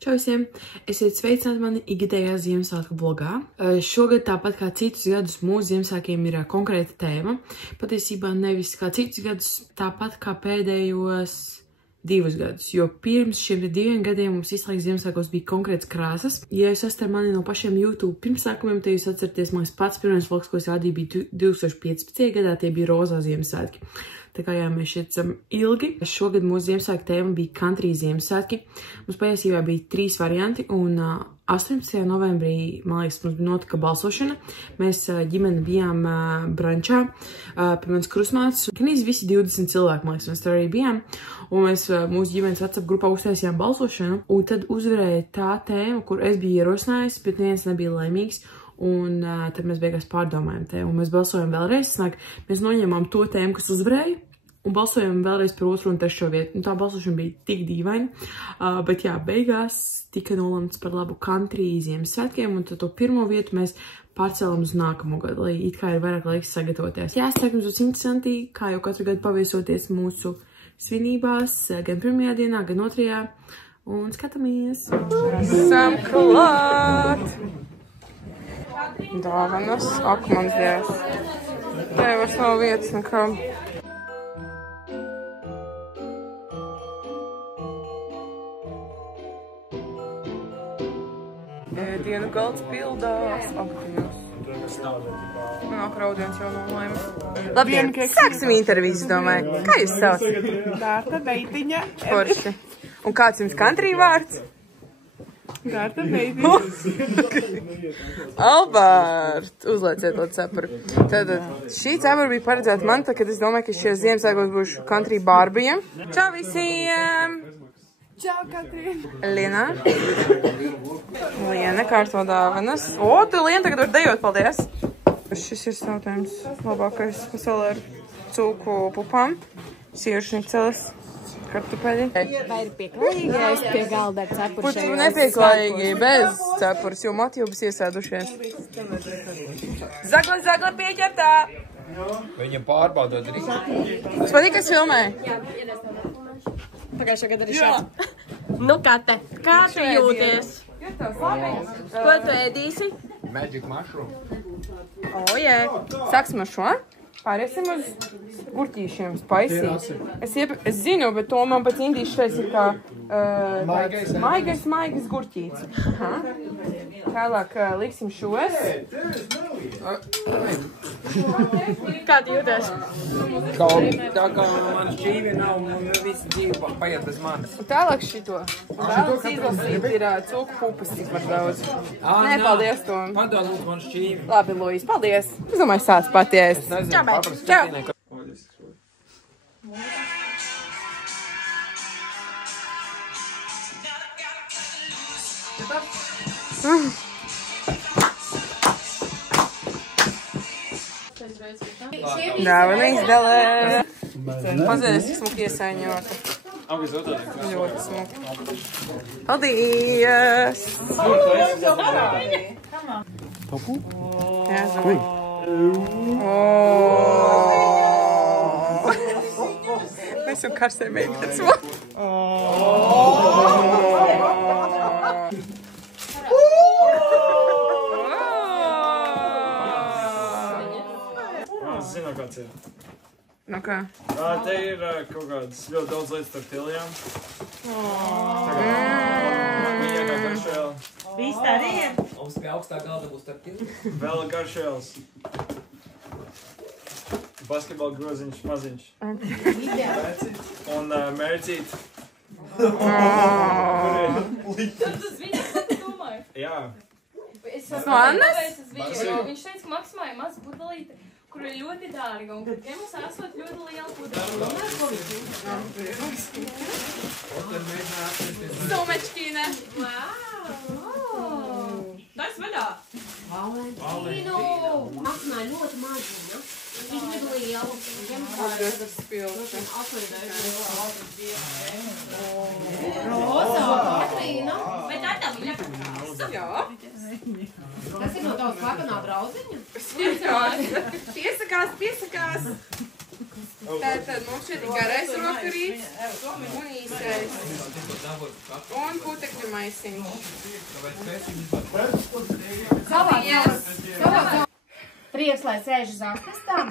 Čau visiem! Esiet sveicināti mani ikgadējā Ziemassvētku vlogā. Šogad tāpat kā citus gadus mūsu Ziemassvētkiem ir konkrēta tēma. Patiesībā nevis kā citus gadus, tāpat kā pēdējos 2 gadus, jo pirms šiem 2 gadiem mums izslēgts Ziemassvētkos bija konkrētas krāsas. Ja jūs esat ar mani no pašiem YouTube pirmsākumiem, tad jūs atceraties, man pats pirmais vlogs, ko es rādīju, bija 2015. gadā, tie bija rozā Ziemassvētki. Tā kā jā, mēs šeit esam ilgi. Šogad mūsu Ziemassvētku tēma bija country Ziemassvētki. Mums patiesībā bija 3 varianti, un 18. novembrī, man liekas, mums notika balsošana. Mēs ģimene bijām brančā pie manas krustmātes. Ganīs visi 20 cilvēki, man liekas, mēs tur arī bijām. Un mēs mūsu ģimenes WhatsApp grupā uztaisījām balsošanu. Un tad uzvarēja tā tēma, kur es biju ierosinājusi, bet neviens nebija laimīgs. Un tad mēs beigās pārdomājam tēmu, un mēs balsojam vēlreiz. Sanāk, mēs noņēmām to tēmu, kas uzvarēja, un balsojam vēlreiz par 2. un 3. vietu. Un tā balsošana bija tik dīvaina, bet jā, beigās tika nolemts par labu country Ziemassvētkiem, un tad to 1. vietu mēs pārcēlam uz nākamo gadu, lai it kā ir vairāk laiks sagatavoties. Jā, es ceru, jums būs interesanti, kā jau katru gadu paviesoties mūsu svinībās, gan 1. dienā, gan 2. un skatāmies. Esam klāt! Dāvanas, ak, mans dievs. Nē, vairs nav vietas nekā. Ēdienu galds pildās. Ak, Dievs. Nāk raudiens jau no laimes. Labdien, sāksim intervijas, domāju. Kā jūs sauc? Gārta Beitiņa. Forši. Un kāds jums country vārds? Gārta Beitiņa. Albert, uzlieciet to cepuri. Tad šī cepura bija paredzēta man, tad, kad es domāju, ka šie Ziemassvētkos būšu country Barbija. Čau visiem! Čau, Katrīna! Liena. Liena kārto dāvanas. O, tu, Liena, tagad var dejot, paldies! Šis ir sautājums labākais pasaulē ar cūku pupām, sieršniceles. Kartupeļi. Vai ir pieklājīgi, ja es pie galda ar cepuru Kur tu nepieklājīgi bez cepures, jo mati jau būs iesēdušies. Zagla pieķertā! Viņam pārbaudot arī. Tas patīk, kas filmē? Pagājušā gada arī šeit. Nu, Kate, kā tu jūties? Ko tu ēdīsi? Magic mushroom. O, jē. Sāksim ar šo. Pāriesim uz gurķīšiem, spicy. Es zinu, bet to man pēc indīšais ir kā maigas gurķīts. Tālāk liksim šos. Kā tu jūties? Tā kā man šķīvi nav, visi dzīvi paiet bez manis. Un tālāk šito. Vēlas izlasīt ir cūku pupas tik par daudz. Nē, paldies to. Padod lūdzu man šķīvi. Labi, Lūijas, paldies. Es domāju, sāc paties. Čau, Čau. Dāvana izdalē. Pazies, cik smuki iesaiņota. Ļoti smuki. Paldies! Jā, zinu. Mēs jau karsē meitēc. Zinu, kāds ir. Nu kā? Te ir kaut kādas ļoti daudz lietas tortiljām. Viņa kā garšēla. Viss tā arī ir. Mums pie augstā galda būs tortilja. Vēl garšēls. Basketbola groziņš maziņš. Un mērcīt. Tas viņa domāja. Jā. Tas no Annas? Viņš teica, ka maksāja maz pudelīti, kur ir ļoti dārga, un ja mums esot ļoti liela pudelīte. Sumečkīne. Tas vaļā. Valentīnu! Maksināja ļoti maziņu. Viņš bija liela. Tas spilši. Rosa, Katrīna. Bet tā tā viņa krāsa. Jā. Tas ir no tavas slapenā draudziņa? Piesakās. Tātad mums šeit ir garais rokarīts un īsais. Un putekļu maisiņš. Prieks, lai sēž uz ankastām,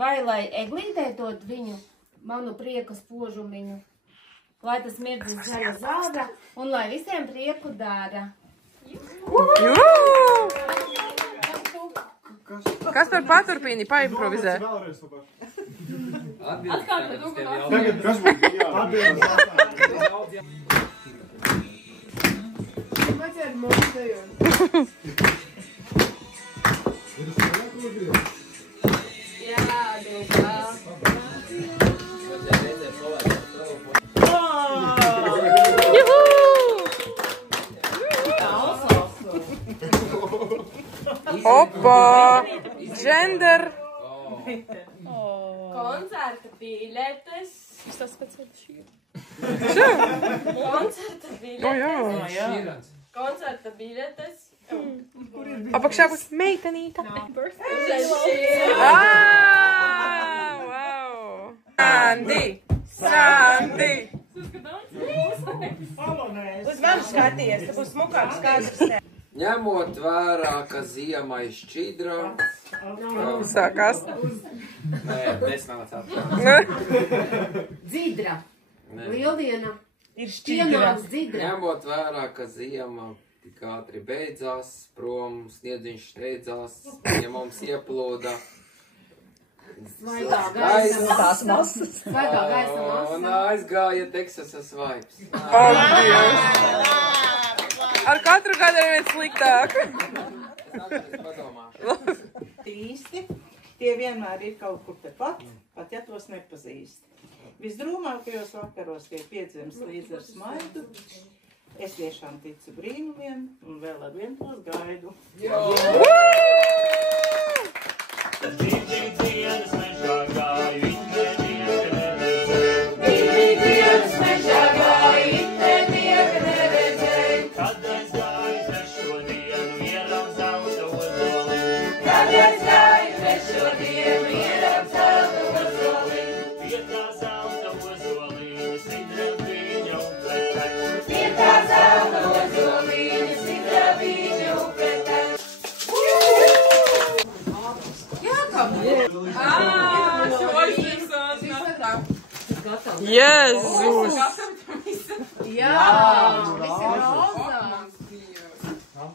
vai lai eglītē dod viņu, manu prieku spožumiņu, lai tas mirdz zaļa zāda un lai visiem prieku dara. Kas par paturpini paimprovizē? Atkārt, tu, Tagad kas būtu atbildes? Vajadzēja mūzdējot. Opa! Gender! koncerta biļetes. Koncerta biļetes. Koncerta biļetes. Apakšā būs meitenīte. Wow! Sandi! Sandi! Uz mani skaties, te būs smukāks skaidrs. Ņemot vērā, ka ziema ir šķidra. Sākās. Nē, nesnāc atpakaļ. Dzidra. Lieldiena. Ir Pienāks dzidra. Ņemot vērā, ka ziema tik ātri beidzās, prom sniedziņš steidzās, ja mums ieplūda. Svaigā gaisa masa. Un aizgāja Teksasas vibes. Ar katru gadu ir vien sliktāk. Īsti, tie vienmēr ir kaut kur tepat, pat ja tos nepazīst. Visdrūmākajos vakaros tie piedzimst līdz ar smaidu. Es tiešām ticu brīnumiem un vēl ar vien tos gaidu. Jēzus! Jā, viss ir rozā.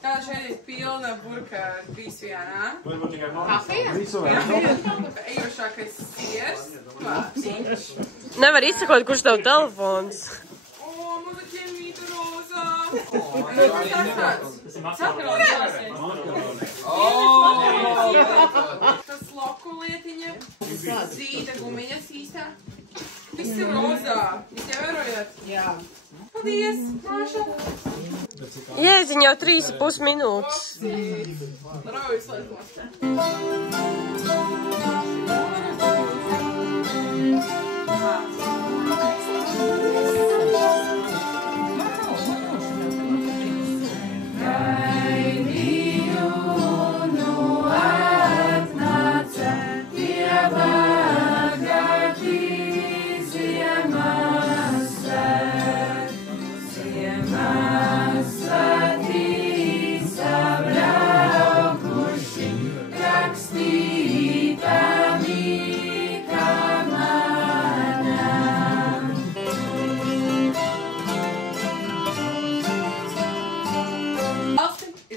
Tā šeit ir pilna burka visvienā. Kafija? Ejošākais siers. Nevar izsakot, kurš tev telefons. O, mana ķemīta rozā. Tas loku lietiņa. Zīta gumiņas īstā. Viss ir rozā. Jūs ievērojat? Jā. Paldies, Māša. Jēziņ, jau 3,5 minūtes. Raujas laikos.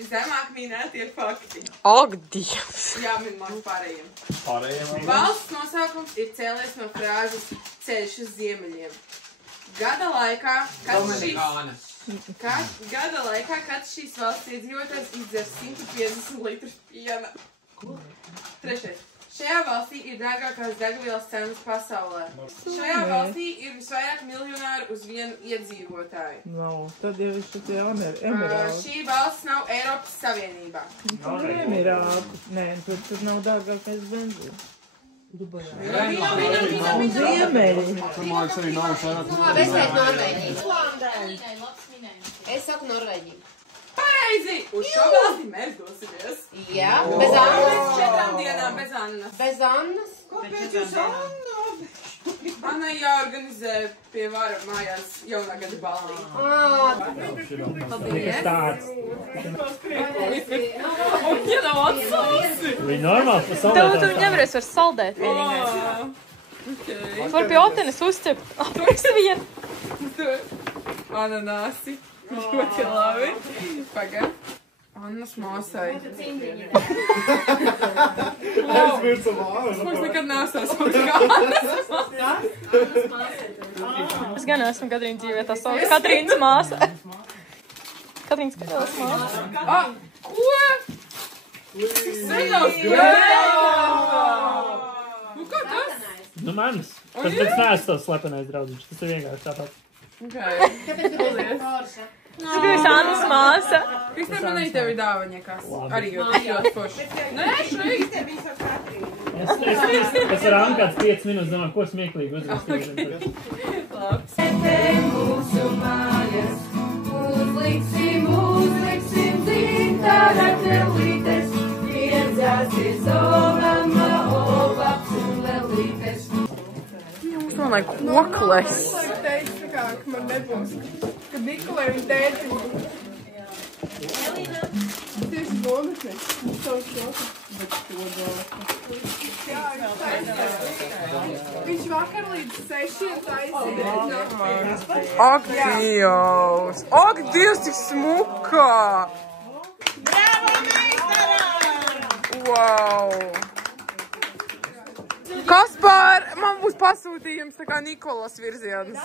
Zemāk minēti ir fakti. Ak, Dievs! Jāmin man pārējiem. Valsts nosaukums ir cēlies no frāzes ceļš uz ziemeļiem. Gada laikā, kad šīs valsts iedzīvotājs izdzer 150 litrus piena. Trešais. Šajā valstī ir dārgākās degvielas cenas pasaulē. Šajā valstī ir visvairāk miljonāru uz vienu iedzīvotāju. Tad jau ir šeit Emirāti. Šī valsts nav Eiropas Savienībā. Emirāti. Nē, tur nav dārgākais benzīns. Ziemeļi. Es teicu Norvēģiju. Es saku Norvēģiju. Pareizi! Uz šo valsti mēs dosimies. Jā, bez Annas. 4 dienām bez Annas. Bez Annas. Kāpēc uz Annu? Anai jāorganizē pie vara mājās jaunā gada ballī. Kas tāds? Ja nav atsausi! Viņi normāli pa Tev saulētām tu nevarēs var saldēt vienīgais. Var pie otenes uzcept. Visu vien. Ananāsi. Ļoti labi. Pagad. Annas māsai. Es nekad neesmu sauc kādas. Es gan esmu Katrīnas dzīvē, tā sauc Katrīnas māsa. Katrīnas Katrīnas māsa. Ko? Senos grēlā! Nu, kā tas? Nu, manis. Tas pēc neesmu tavs slepenais draudziņš. Tas ir vienkārši tāpat. Kāpēc tu esi forša? Es gribu Annas māsa. Kristē, man arī tev ir dāvaņa kas. Arī ļoti forši. Nē, šeit! Es varu ankāds 5 minūtes domāju, ko smieklīgi uzrakstīt. Mūsu mājas, uzliksim dzintara telītes, iedzāsies olama, olaps un lelītes. Jums man vajag kokles. Es teicu, ka man nebūs. Kad Nikolai un tēti. Tieši bonusne. Viņš vakar līdz 6 taisīja. Ak, Dievs! Ak, Dievs, cik smuka! Bravo, meistaram! Wow! Kaspar, man būs pasūtījums tā kā Nikolas virziens.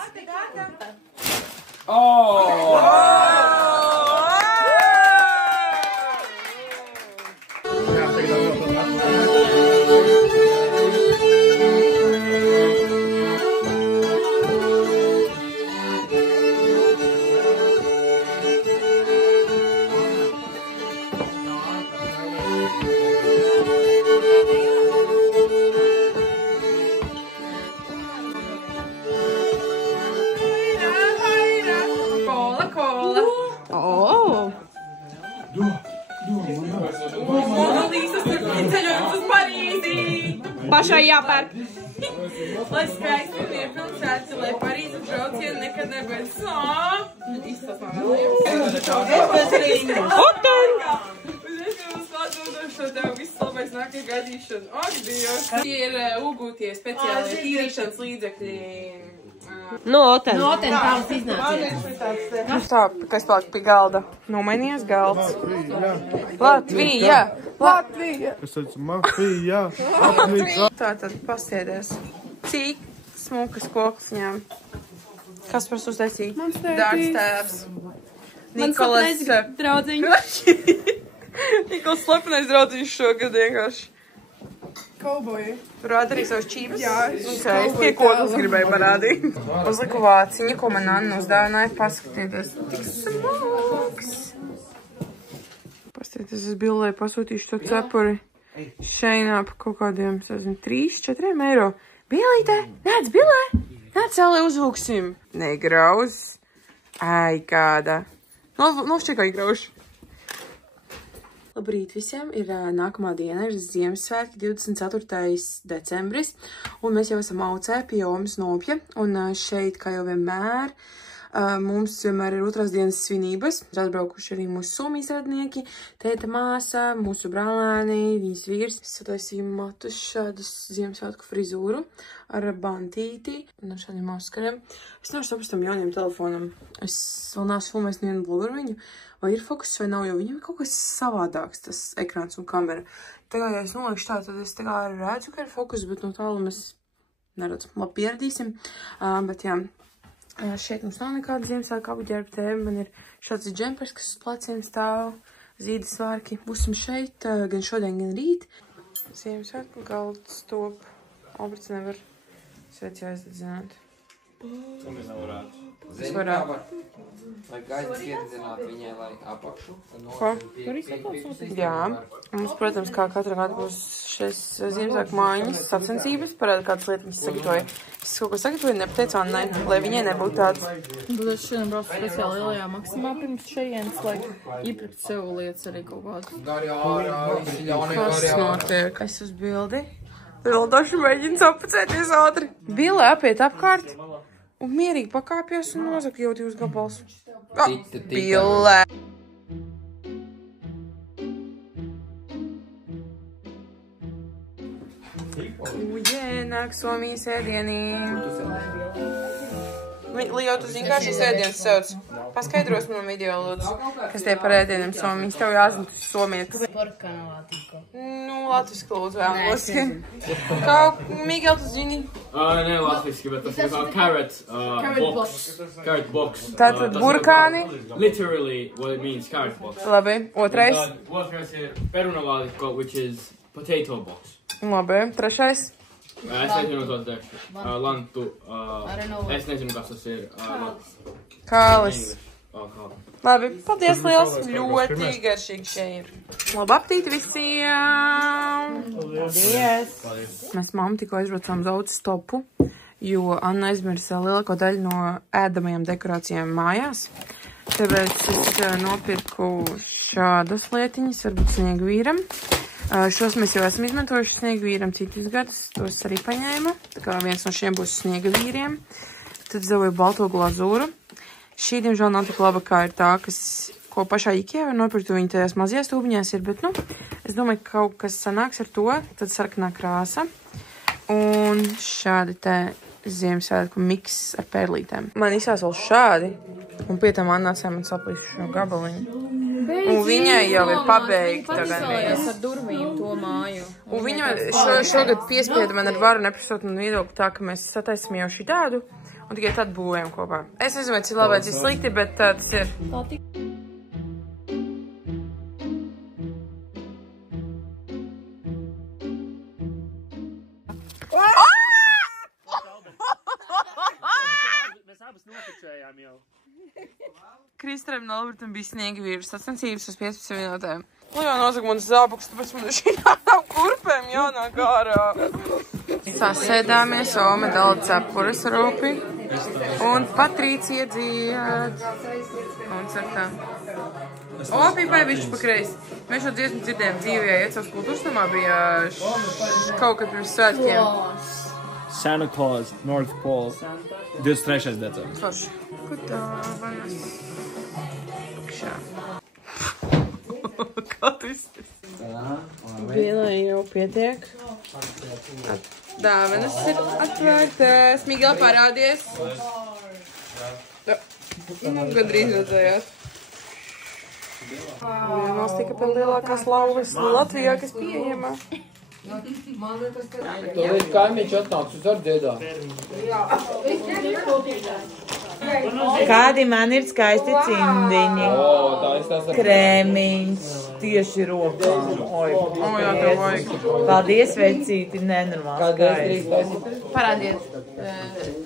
Pašai jāpērk. Lai skaisti piepilsēts, lai Parīzes braucienu nekad nebaids. Izstāstām vēlējums. Oten! Un es jums pārdodošu tev viss labais nākamajā gaidīšanu. Ak, Dievs! Tie ir ugūtie speciālie tīrīšanas līdzekļi. No Oten. No Oten tavs iznācies. Tā, kas paliek pie galda? Nomainījās galds. Latvija! Latvija! Es teicu, mafija! Tātad pasēdies. Cik smukas koklis ņem. Kas par uztaisīja? Mans dārgs tēvs. Nikolas draudziņš. Nikolas slepenais draudziņš šogad vienkārši. Kauboji. Rāda arī savus čības? Jā. Pie koklis gribēju parādīt. Uzliku vāciņu, ko man Anna uzdāvināja. Paskatieties. Tik smuks. Paskatieties, es bildēju pasūtīšu to cepuri. Šeinā pa kaut kādiem, 3-4 eiro. Bielītē, nāc bilē, nāc cēlē uzvūksim. Negrauz. Ai, kāda. Novšķekā graušu. Labrīt visiem, ir nākamā diena, ir Ziemassvētki, 24. decembris, un mēs jau esam aucē pie Omas Nopja, un šeit, kā jau vienmēr, mums vienmēr ir otrās dienas svinības. Ir atbraukuši arī mūsu Somijas radnieki, tēta māsa, mūsu brālēni, viņas vīrs. Es sataisīju matus šādus Ziemassvētku frizūru ar bantīti un ar šādiem auskariem. Es nevaru saprast tam jauniem telefonam. Es vēl neesmu filmējis nevienu blogu ar viņu. Vai ir fokus vai nav, jo viņam ir kaut kas savādāks, tas ekrāns un kamera. Tagad, ja es nolieku tā, tad es tā kā redzu, ka ir fokus, bet no tālu mēs neredzu. Labi, pieradīsim. Bet jā, šeit mums nav nekāda Ziemassvētku apģērba tēma. Man ir šāds džempers, kas uz pleciem stāv, zīdes vārki. Būsim šeit gan šodien, gan rīt. Ziemassvētku galds top. Alberts nevar sveci aizdedzināt. To mēs nevarētu. Es varētu. Lai gaidīt iededzināt viņai, lai apakšu. Ko? Jā. Mums, protams, kā katru gadu būs šis Ziemassvētku mājiņas sacensības. Parāda kādas lietas viņas sagatavoja. Es kaut ko sagatavoju, nepateicu Annai, lai viņai nebūtu tāds. Tad es šodien braucu speciāli lielajā maksimā pirms šejienes, lai iepirkt sev lietas arī kaut kādas. Kas notiek? Es uz bildi Vildoši mēģina sapacēties ātri. Bīlē apiet apkārt un mierīgi pakāpjas un nozaka jau 2 gabals. Bīlē. Nāk Somijas ēdienī. Līja, tu zini, kā šis ēdienas sauc? Paskaidros man video, lūdzu. Kas tie par ēdieniem Somijas? Tev jāzina, tas somietis. Porkanolātiko. Nu, latviski lūdzu, angliski. Kā, Miguel, tu zini? Nē, latviski, bet tas ir kā carrot box. Carrot box. Tātad burkāni. Literally what it means, carrot box. Labi, otrais. Otrais ir perunolātiko, which is potato box. Labi, trešais. Es nezinu to tekstu. Lantu, es nezinu, kas tas ir. Kālis. Labi, paldies liels. Ļoti garšīgi šeit ir. Labu aptīti visiem. Paldies. Mēs mammu tikko aizbraucām zaudz stopu, jo Anna aizmirsa lielāko daļu no ēdamajām dekorācijām mājās. Tāpēc es nopirku šādas lietiņas, varbūt sniegvīram. Šos mēs jau esam izmantojuši sniegvīram citus gadus, tos arī paņēmu. Tā kā viens no šiem būs sniegvīriem. Tad zavoju balto glazūru. Šī, diemžēl, nav tik laba, kā ir tā, ko pašā Ikea var nopirkt, jo viņi tajās mazajās tūbiņās ir, bet, nu, es domāju, ka kaut kas sanāks ar to, tad sarkanā krāsa. Un šādi te Ziemassvētku miks ar pērlītēm. Man izsās vēl šādi, un pie tam Annācē man saplīšu gabaliņu. Un viņai jau ir pabeigta. Izvēlējās ar durvīm to māju. Un viņa šogad piespieda man ar varu neprasot man viedokli tā, ka mēs sataisim jau šitādu, un tikai tad būvējam kopā. Es nezinu, vai tas ir labi, vai tas ir slikti, bet tas ir. Mēs abas noticējām jau. Kristēm un Albertam bija sniegvīru sacensības uz 15 minūtēm. Nu jau nosaka man zābuks, tāpēc man šīm kurpēm jānāk ārā. Sasēdāmies, Ome dala cepures ropi un Patricija dzied koncertā. Opīpai bišķi pa kreisi. Mēs šo dziesmu dzirdējām dzīvajā Iecavas kultūras namā bija kaut kad pirms svētkiem. Santa Claus, North Pole, 23. decembris. Forši. Kur dāvanas? Pakšā. Kā tu izties? Bīlai jau pietiek. Dāvanas ir atvērtās. Miguel, parādies. Gandrīz redzējāt. Vienos tika pie lielākās lauvas Latvijā, kas pieejamā. To līdz kaimiņš atnāks uz ardziedā. Kādi man ir skaisti cimdiņi. Krēmiņš tieši rokām. Oi, jā, tev vajag. Paldies, vecīti, nenormāli skaisti. Parādiet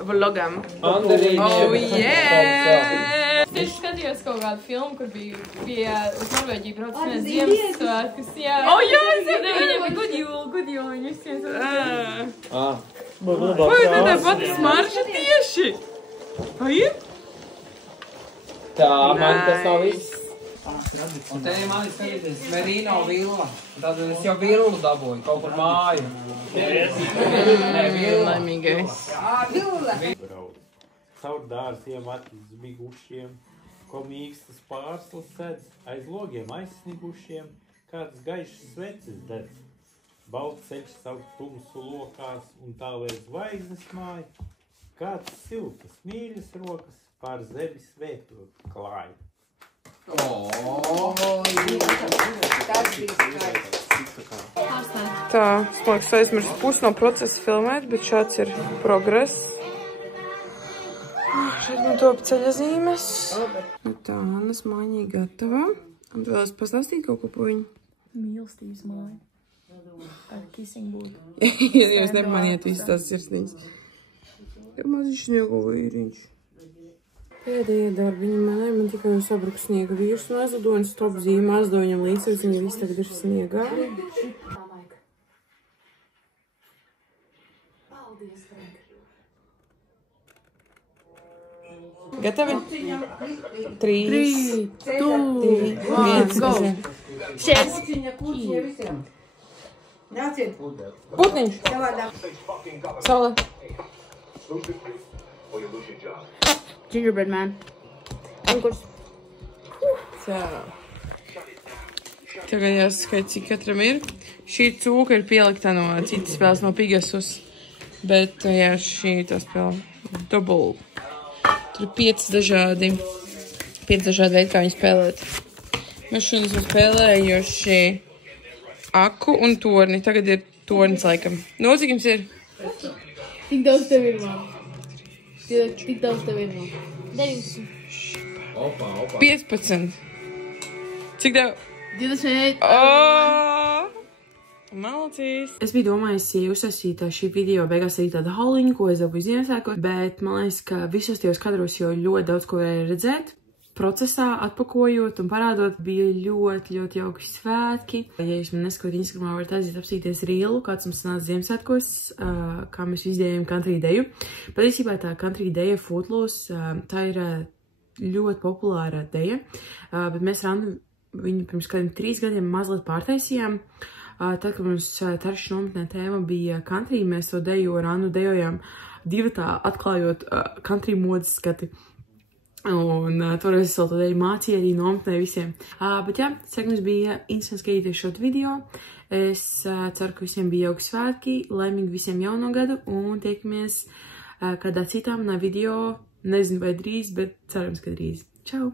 vlogam. Mandarīni. Oh, yeah! Es tieši skatījos kaut kādu filmu, kur bija uz Norvēģiju braucis Ziemassvētkus. Jā, jā, viņam bija good jūla, viņi visiem Vai tā pati smarža tieši? Vai ir? Tā, man tas nav viss. Un te man ir skatīties Merino villa. Tad es jau villu dabūju, kaut kur māju. Nē, villa. Laimīgais. Caur dārziem atmigušiem, ko mīkstas pārslas sedz, aiz logiem aizsnigušiem, kāds gaišs svecis dedz. Balts ceļš savu tumsu lokās un tālēs zvaigznes māja, kāds siltas mīļas rokas pār zemi svētot klāja. Tā, smags aizmirst pusi no procesa filmēt, bet šāds ir progress. Šeit man top ceļa zīmes. Tā, Annas mājiņī gatava. Un tu vēlas pastāstīt kaut ko par viņu? Mīlestības māja. Ar kissing booth. Ja jūs nepamaniet visas tās sirsnīgas. Ir maziņš sniegu vīriņš. Pēdējie darbiņi man tikai jau sabruka sniega vīrs un aizlidonis top zīme aizdoņam līdzsvars, viņa viss tagad ir sniegā. Gatavi? 3, 2, 1, go! Šķiet! Nāciet. Putniņš. Saule. Gingerbread man. Konkurs. Tā. Tagad jāskaita, cik katram ir. Šī cūka ir pielikta no citas spēles, no Pegasus. Bet, jā, šī tā spēle. Double. Tur ir 5 dažādi veidi, kā viņi spēlēt. Mēs šodien esam spēlējuši aku un torni. Tagad ir tornis, laikam. No, cik jums ir? Tik daudz tev ir, man. Tik daudz tev ir, man. 19. 15. Cik tev? 28. Malacīs! Es biju domājusi uzsasīt šī video beigās arī tādu hauliņu, ko es dabūju Ziemassvētkos, bet man liekas, ka visos tajos kadros jau ļoti daudz ko varēja redzēt. Procesā atpakojot un parādot bija ļoti jauki svētki. Ja jūs man neskatāt Instagramā, varat aiziet apstīties rīlu, kāds mums nāca Ziemassvētkos, kā mēs izdējām country deju. Patiesībā tā country deja Footloose, tā ir ļoti populāra deja, bet mēs Randu viņu pirms kādiem 3 gadiem mazliet pārtaisījām. Tad, kad mums Taršas nometnē tēma bija country, mēs to deju ar Annu dejojām divatā, atklājot country modes skati. Un toreiz es vēl to deju mācīju arī nometnē visiem. Bet jā, ceru, jums bija interesanti skatīties šo video. Es ceru, ka visiem bija jauki svētki, laimīgi visiem jauno gadu un tiekamies kādā citā manā video. Nezinu vai drīz, bet cerams, ka drīz. Čau!